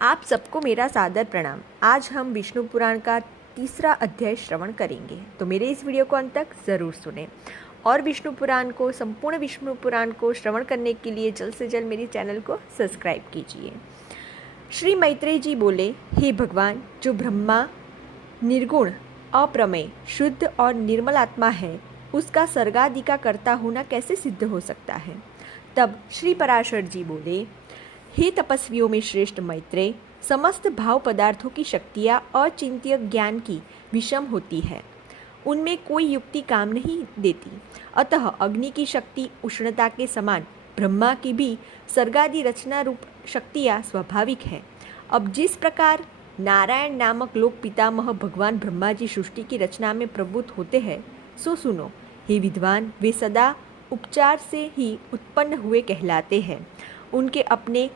आप सबको मेरा सादर प्रणाम। आज हम विष्णु पुराण का तीसरा अध्याय श्रवण करेंगे, तो मेरे इस वीडियो को अंत तक ज़रूर सुनें। और संपूर्ण विष्णु पुराण को श्रवण करने के लिए जल्द से जल्द मेरे चैनल को सब्सक्राइब कीजिए। श्री मैत्रेय जी बोले, हे भगवान, जो ब्रह्मा निर्गुण, अप्रमेय, शुद्ध और निर्मल आत्मा है, उसका सर्गादि का कर्ता होना कैसे सिद्ध हो सकता है। तब श्री पराशर जी बोले, हे तपस्वियों में श्रेष्ठ मैत्रेय, समस्त भाव पदार्थों की शक्तियाँ अचिंत्य ज्ञान की विषम होती है, उनमें कोई युक्ति काम नहीं देती। अतः अग्नि की शक्ति उष्णता के समान ब्रह्मा की भी सर्गादि रचना रूप शक्तियाँ स्वाभाविक है। अब जिस प्रकार नारायण नामक लोक पितामह भगवान ब्रह्मा जी सृष्टि की रचना में प्रवृत्त होते हैं, सो सुनो हे विद्वान, वे सदा उपचार से ही उत्पन्न हुए कहलाते हैं। उनके अपने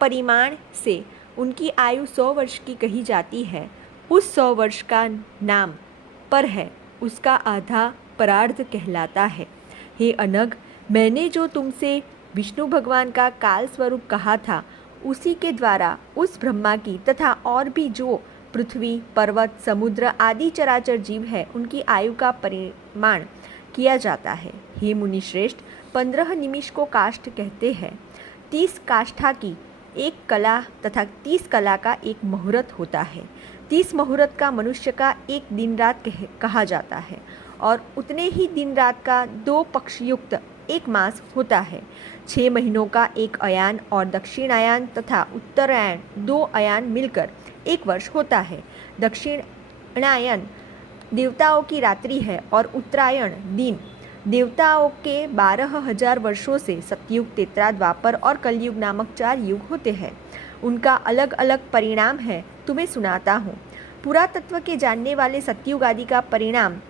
परिमाण से उनकी आयु 100 वर्ष की कही जाती है। उस 100 वर्ष का नाम पर है, उसका आधा परार्ध कहलाता है। हे अनग, मैंने जो तुमसे विष्णु भगवान का काल स्वरूप कहा था, उसी के द्वारा उस ब्रह्मा की तथा और भी जो पृथ्वी, पर्वत, समुद्र आदि चराचर जीव है, उनकी आयु का परिमाण किया जाता है। हे मुनि श्रेष्ठ, 15 निमिष को काष्ठ कहते हैं। 30 काष्ठा की एक कला तथा 30 कला का एक मुहूर्त होता है। 30 मुहूर्त का मनुष्य का एक दिन रात कहा जाता है, और उतने ही दिन रात का 2 पक्षयुक्त एक मास होता है। 6 महीनों का एक अयान और दक्षिणायन तथा उत्तरायण 2 अयान मिलकर एक वर्ष होता है। दक्षिणायन देवताओं की रात्रि है और उत्तरायण दिन। देवताओं के 12,000 वर्षों से सतयुग, त्रेता, द्वापर और कलयुग नामक 4 युग होते हैं। उनका अलग अलग परिणाम है, तुम्हें सुनाता हूँ। पुरातत्व के जानने वाले सतयुग आदि का परिणाम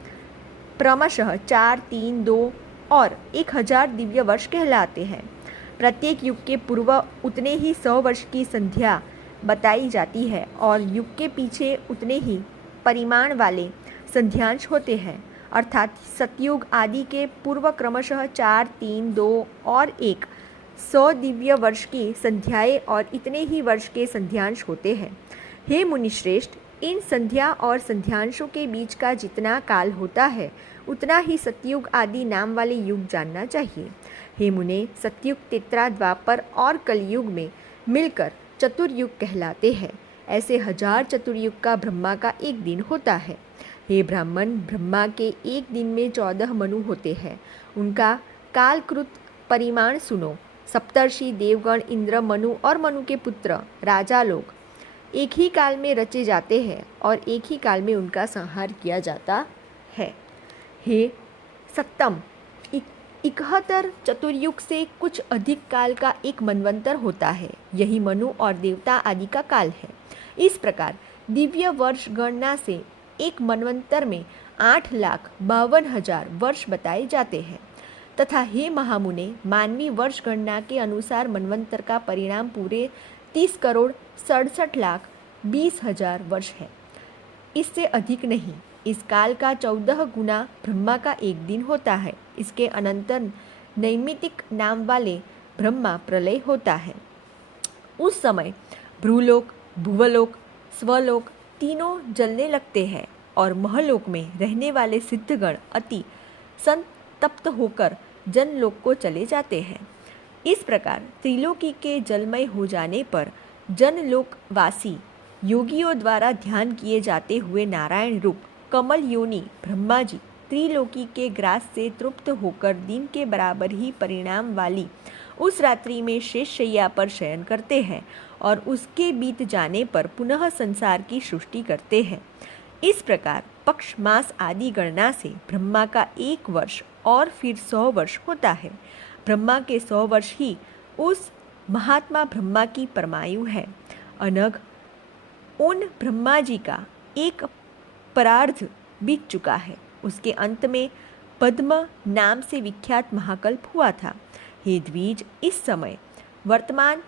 क्रमशः 4, 3, 2 और 1000 दिव्य वर्ष कहलाते हैं। प्रत्येक युग के पूर्व उतने ही 100 वर्ष की संध्या बताई जाती है, और युग के पीछे उतने ही परिमाण वाले संध्यांश होते हैं। अर्थात सतयुग आदि के पूर्व क्रमशः 4, 3, 2 और 100 दिव्य वर्ष की संध्याएं और इतने ही वर्ष के संध्यांश होते हैं। हे मुनिश्रेष्ठ, इन संध्या और संध्यांशों के बीच का जितना काल होता है, उतना ही सतयुग आदि नाम वाले युग जानना चाहिए। हे मुने, सतयुग, त्रेता, द्वापर और कलयुग में मिलकर चतुर्युग कहलाते हैं। ऐसे 1000 चतुर्युग का ब्रह्मा का एक दिन होता है। हे ब्राह्मण, ब्रह्मा के एक दिन में 14 मनु होते हैं। उनका कालकृत परिमाण सुनो। सप्तर्षि, देवगण, इंद्र, मनु और मनु के पुत्र राजा लोग एक ही काल में रचे जाते हैं, और एक ही काल में उनका संहार किया जाता है। हे सत्तम, 71 चतुर्युग से कुछ अधिक काल का एक मनवंतर होता है। यही मनु और देवता आदि का काल है। इस प्रकार दिव्य वर्ष गणना से एक मनवंतर में 8,52,000 वर्ष बताए जाते हैं। तथा हे महामुने, मानवीय वर्ष गणना के अनुसार मनवंतर का परिणाम पूरे 30,67,20,000 वर्ष है, इससे अधिक नहीं। इस काल का 14 गुना ब्रह्मा का एक दिन होता है। इसके अनंतर नैमितिक नाम वाले ब्रह्मा प्रलय होता है। उस समय भ्रूलोक, भुवलोक, स्वलोक तीनों जलने लगते हैं, और महलोक में रहने वाले सिद्धगण अति संतप्त होकर जनलोक को चले जाते हैं। इस प्रकार त्रिलोकी के जलमय हो जाने पर जनलोकवासी योगियों द्वारा ध्यान किए जाते हुए नारायण रूप कमल योनि ब्रह्मा जी त्रिलोकी के ग्रास से तृप्त होकर दिन के बराबर ही परिणाम वाली उस रात्रि में शेष शैया पर शयन करते हैं, और उसके बीत जाने पर पुनः संसार की सृष्टि करते हैं। इस प्रकार पक्ष, मास आदि गणना से ब्रह्मा का 1 वर्ष और फिर 100 वर्ष होता है। ब्रह्मा के 100 वर्ष ही उस महात्मा ब्रह्मा की परमायु है। अनग, उन ब्रह्मा जी का एक परार्ध बीत चुका है। उसके अंत में पद्म नाम से विख्यात महाकल्प हुआ था। हे द्विज, इस समय वर्तमान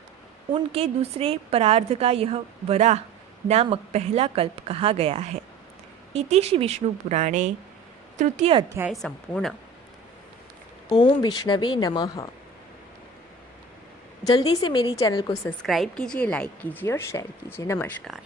उनके दूसरे परार्ध का यह वराह नामक पहला कल्प कहा गया है। इति श्री विष्णु पुराणे तृतीय अध्याय संपूर्ण। ओम विष्णवे नमः। जल्दी से मेरी चैनल को सब्सक्राइब कीजिए, लाइक कीजिए और शेयर कीजिए। नमस्कार।